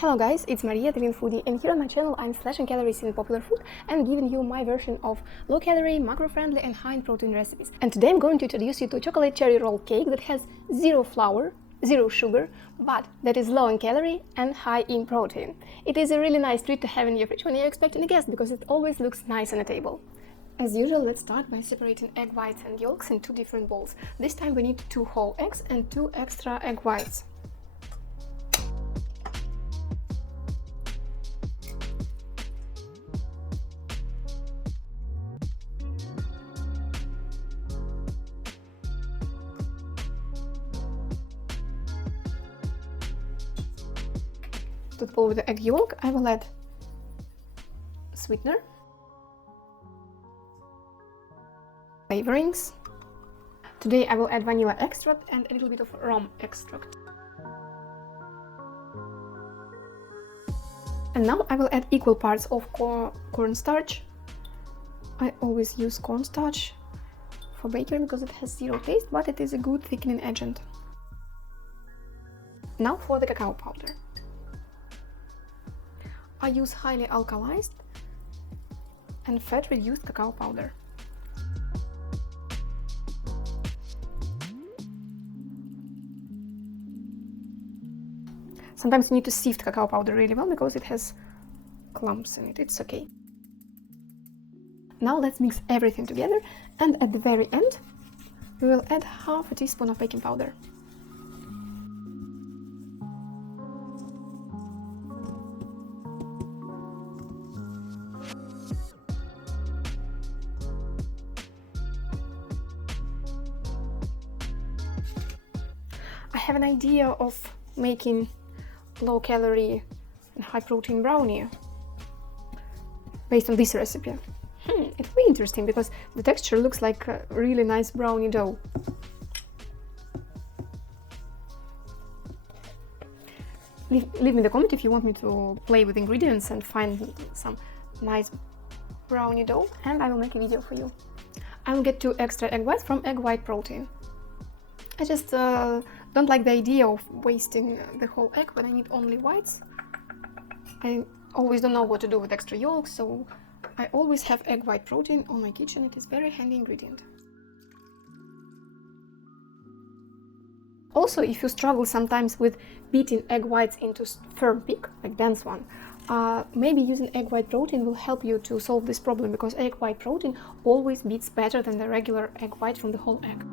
Hello guys, it's Maria, the Lean Foodie, and here on my channel I'm slashing calories in popular food and giving you my version of low-calorie, macro-friendly and high-in-protein recipes. And today I'm going to introduce you to a chocolate cherry roll cake that has zero flour, zero sugar, but that is low in calorie and high in protein. It is a really nice treat to have in your fridge when you're expecting a guest because it always looks nice on the table. As usual, let's start by separating egg whites and yolks in two different bowls. This time we need 2 whole eggs and 2 extra egg whites. To the bowl with the egg yolk, I will add sweetener, flavorings. Today I will add vanilla extract and a little bit of rum extract. And now I will add equal parts of cornstarch. I always use cornstarch for bakery because it has zero taste, but it is a good thickening agent. Now for the cacao powder. I use highly alkalized and fat-reduced cacao powder. Sometimes you need to sift cacao powder really well because it has clumps in it. It's okay. Now let's mix everything together, and at the very end we will add half a teaspoon of baking powder. I have an idea of making low-calorie and high-protein brownie based on this recipe. It will be interesting because the texture looks like a really nice brownie dough. Leave me the comment if you want me to play with ingredients and find some nice brownie dough, and I will make a video for you. I will get 2 extra egg whites from egg white protein. I just don't like the idea of wasting the whole egg when I need only whites. I always don't know what to do with extra yolks, so I always have egg white protein on my kitchen. It is a very handy ingredient. Also, if you struggle sometimes with beating egg whites into firm peak, like dense one, maybe using egg white protein will help you to solve this problem, because egg white protein always beats better than the regular egg white from the whole egg.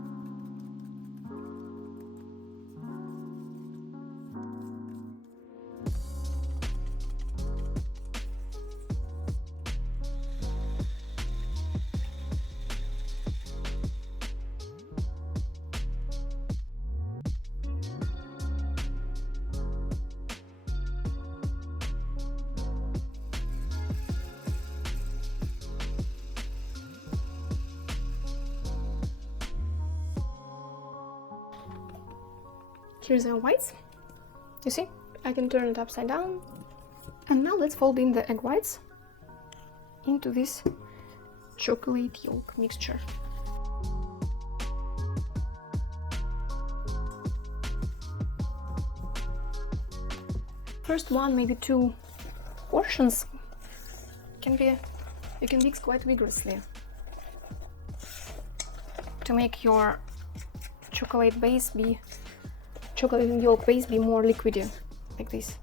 Here's our whites. You see, I can turn it upside down. And now let's fold in the egg whites into this chocolate yolk mixture. First 1, maybe 2 portions you can mix quite vigorously to make your chocolate and yolk base be more liquidy, like this.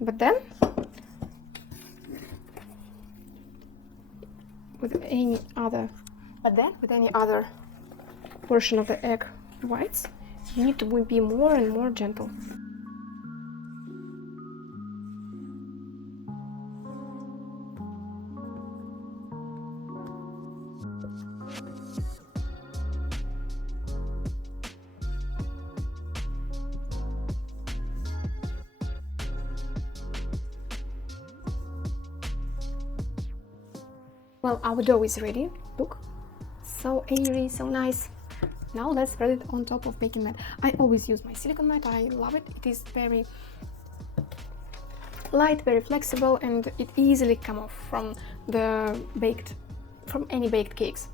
But then, with any other portion of the egg whites, you need to be more and more gentle. Well, our dough is ready. Look, so airy, so nice. Now let's spread it on top of baking mat. I always use my silicone mat. I love it. It is very light, very flexible, and it easily comes off from any baked cakes.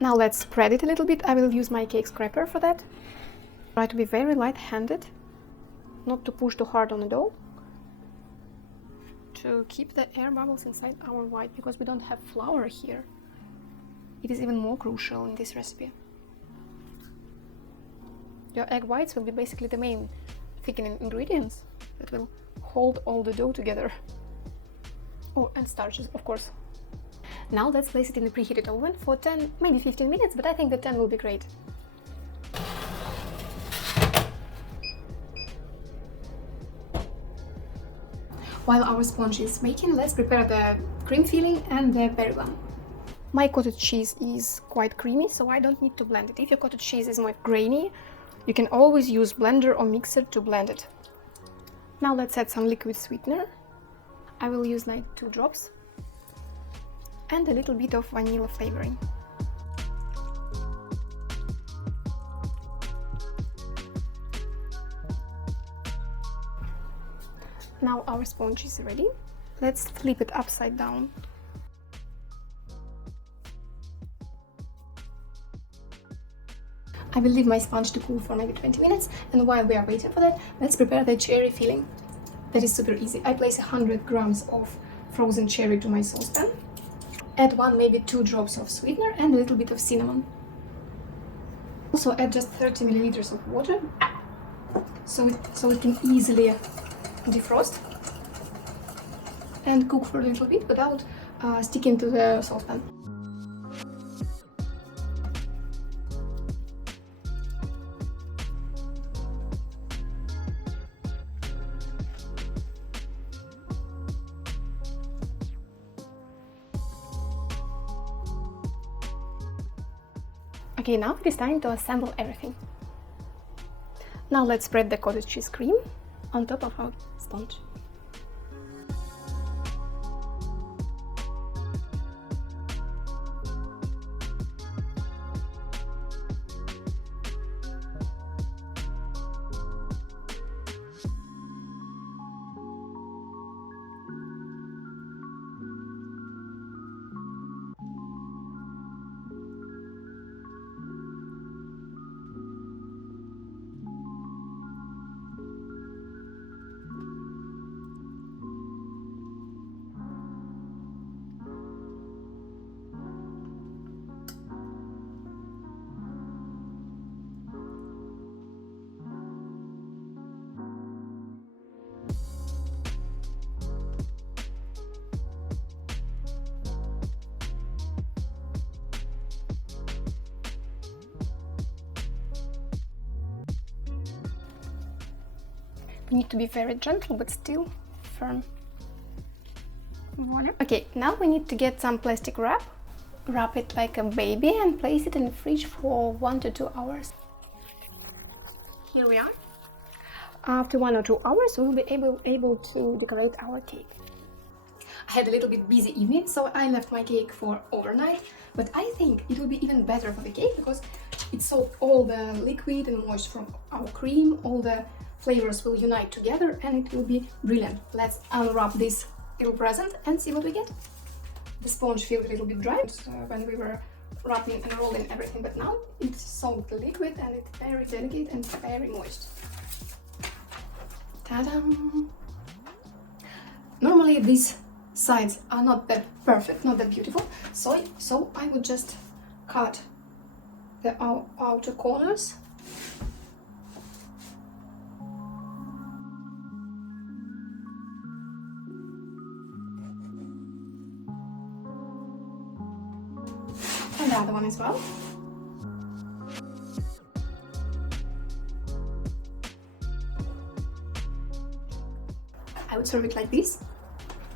Now let's spread it a little bit. I will use my cake scraper for that. Try to be very light-handed, not to push too hard on the dough, to keep the air bubbles inside our white, because we don't have flour here. It is even more crucial in this recipe. Your egg whites will be basically the main thickening ingredients that will hold all the dough together. Oh, and starches, of course. Now let's place it in the preheated oven for 10, maybe 15 minutes, but I think the 10 will be great. While our sponge is making, let's prepare the cream filling and the berry one. My cottage cheese is quite creamy, so I don't need to blend it. If your cottage cheese is more grainy, you can always use blender or mixer to blend it. Now let's add some liquid sweetener. I will use like 2 drops. And a little bit of vanilla flavoring. Now our sponge is ready. Let's flip it upside down. I will leave my sponge to cool for maybe 20 minutes, and while we are waiting for that, let's prepare the cherry filling. That is super easy. I place 100 grams of frozen cherry to my saucepan. Add 1, maybe 2 drops of sweetener and a little bit of cinnamon. Also add just 30 milliliters of water, so it can easily defrost and cook for a little bit without sticking to the saucepan. Okay, now it is time to assemble everything. Now let's spread the cottage cheese cream on top of our sponge. We need to be very gentle but still firm. Voila. Okay, now we need to get some plastic wrap. Wrap it like a baby and place it in the fridge for 1 to 2 hours. Here we are. After 1 or 2 hours, we will be able to decorate our cake. I had a little bit busy evening, so I left my cake for overnight, but I think it will be even better for the cake because it soaked all the liquid and moisture from our cream, all the flavors will unite together and it will be brilliant. Let's unwrap this little present and see what we get. The sponge feels a little bit dry when we were wrapping and rolling everything, but now it's soaked the liquid and it's very delicate and very moist. Ta-da! Normally these sides are not that perfect, not that beautiful, so I would just cut the outer corners. And the other one as well. I would serve it like this,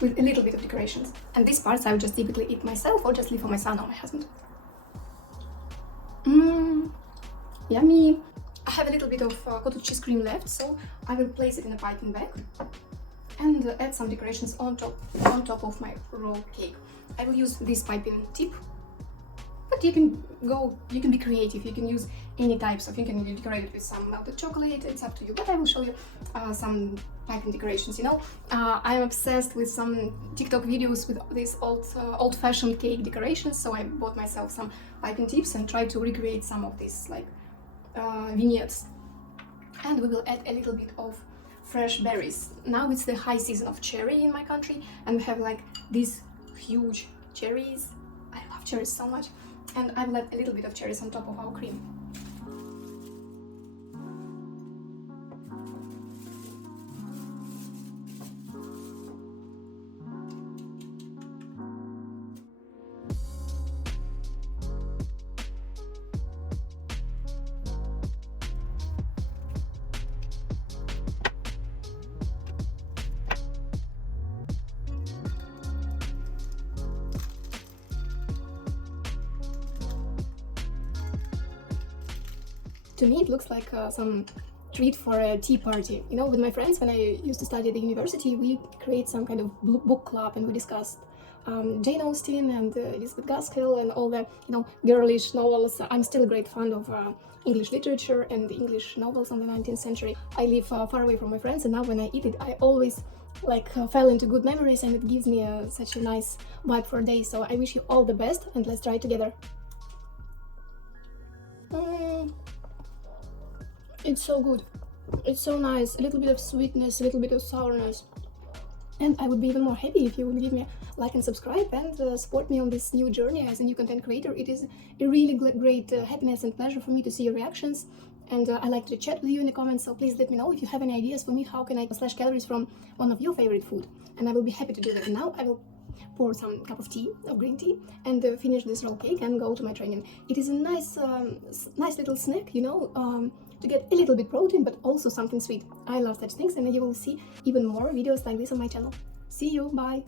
with a little bit of decorations. And these parts I would just typically eat myself or just leave for my son or my husband. Yummy! I have a little bit of cottage cheese cream left, so I will place it in a piping bag and add some decorations on top of my roll cake. I will use this piping tip. But you can be creative, you can use any types of, you can decorate it with some melted chocolate, it's up to you, but I will show you some piping decorations, you know. I'm obsessed with some TikTok videos with these old-fashioned cake decorations, so I bought myself some piping tips and tried to recreate some of these like vignettes. And we will add a little bit of fresh berries. Now it's the high season of cherry in my country, and we have like these huge cherries. I love cherries so much, and I will add a little bit of cherries on top of our cream. To me, it looks like some treat for a tea party. You know, with my friends, when I used to study at the university, we create some kind of book club, and we discussed Jane Austen and Elizabeth Gaskell and all the, you know, girlish novels. I'm still a great fan of English literature and English novels on the 19th century. I live far away from my friends, and now when I eat it, I always like fell into good memories, and it gives me such a nice vibe for a day. So I wish you all the best, and let's try it together. It's so good. It's so nice. A little bit of sweetness, a little bit of sourness. And I would be even more happy if you would give me a like and subscribe and support me on this new journey as a new content creator. It is a really great happiness and pleasure for me to see your reactions. And I like to chat with you in the comments, so please let me know if you have any ideas for me. How can I slash calories from one of your favorite food? And I will be happy to do that. And now I will pour some cup of tea, of green tea, and finish this roll cake and go to my training. It is a nice little snack, you know, to get a little bit protein, but also something sweet. I love such things, and you will see even more videos like this on my channel. See you, bye!